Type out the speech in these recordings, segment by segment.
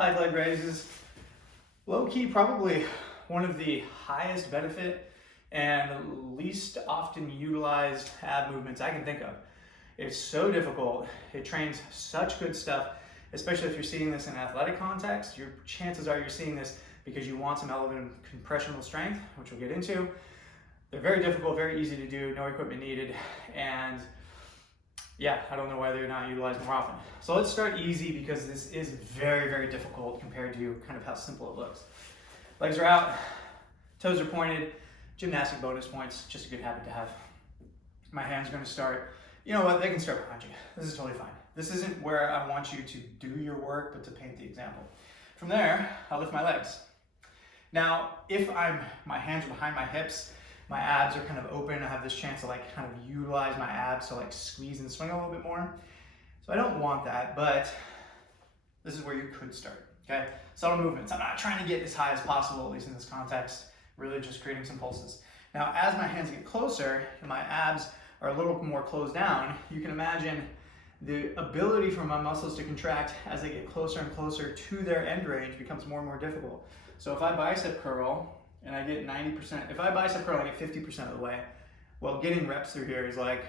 Pike leg raises, low key, probably one of the highest benefit and least often utilized ab movements I can think of. It's so difficult. It trains such good stuff, especially if you're seeing this in an athletic context. Your chances are you're seeing this because you want some elevated compressional strength, which we'll get into. They're very difficult, very easy to do, no equipment needed, and yeah, I don't know why they're not utilized more often. So let's start easy because this is very, very difficult compared to kind of how simple it looks. Legs are out, toes are pointed, gymnastic bonus points, just a good habit to have. My hands are gonna start, you know what, they can start behind you. This is totally fine. This isn't where I want you to do your work, but to paint the example. From there, I'll lift my legs. Now, if my hands are behind my hips, my abs are kind of open, I have this chance to like kind of utilize my abs to like squeeze and swing a little bit more. So I don't want that, but this is where you could start, okay? Subtle movements. I'm not trying to get as high as possible, at least in this context, really just creating some pulses. Now, as my hands get closer and my abs are a little more closed down, you can imagine the ability for my muscles to contract as they get closer and closer to their end range becomes more and more difficult. So if I bicep curl and I get 90%, if I bicep curl, I get 50% of the way. Well, getting reps through here is like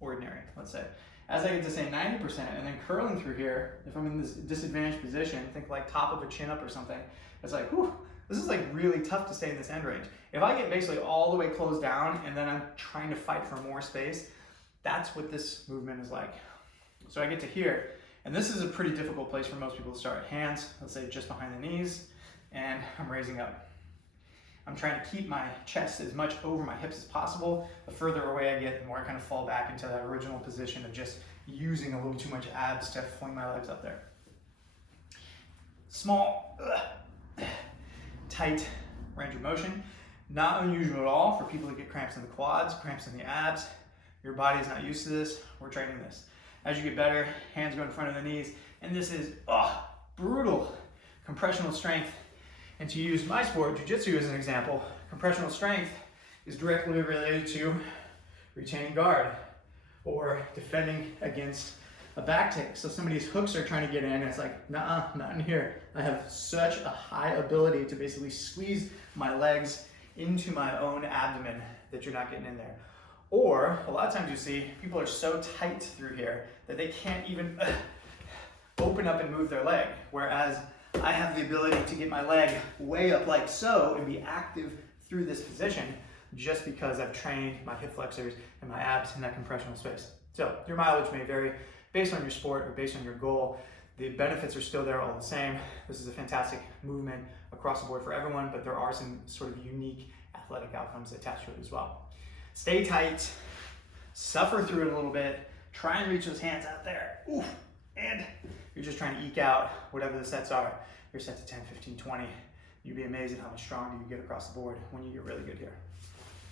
ordinary, let's say. As I get to say 90% and then curling through here, if I'm in this disadvantaged position, think like top of a chin up or something, it's like, whew, this is like really tough to stay in this end range. If I get basically all the way closed down and then I'm trying to fight for more space, that's what this movement is like. So I get to here, and this is a pretty difficult place for most people to start. Hands, let's say just behind the knees, and I'm raising up. I'm trying to keep my chest as much over my hips as possible. The further away I get, the more I kind of fall back into that original position of just using a little too much abs to fling my legs up there. Small, tight range of motion. Not unusual at all for people to get cramps in the quads, cramps in the abs. Your body is not used to this. We're training this. As you get better, hands go in front of the knees, and this is brutal compressional strength. And to use my sport, jiu-jitsu, as an example, compressional strength is directly related to retaining guard or defending against a back take. So somebody's hooks are trying to get in, and it's like, nah, not in here. I have such a high ability to basically squeeze my legs into my own abdomen that you're not getting in there. Or a lot of times you see people are so tight through here that they can't even open up and move their leg. Whereas I have the ability to get my leg way up like so and be active through this position just because I've trained my hip flexors and my abs in that compressional space. So your mileage may vary based on your sport or based on your goal. The benefits are still there all the same. This is a fantastic movement across the board for everyone, but there are some sort of unique athletic outcomes attached to it as well. Stay tight, suffer through it a little bit, try and reach those hands out there. Oof. And you're just trying to eke out whatever the sets are. Your sets of 10, 15, 20. You'd be amazed at how much stronger you get across the board when you get really good here.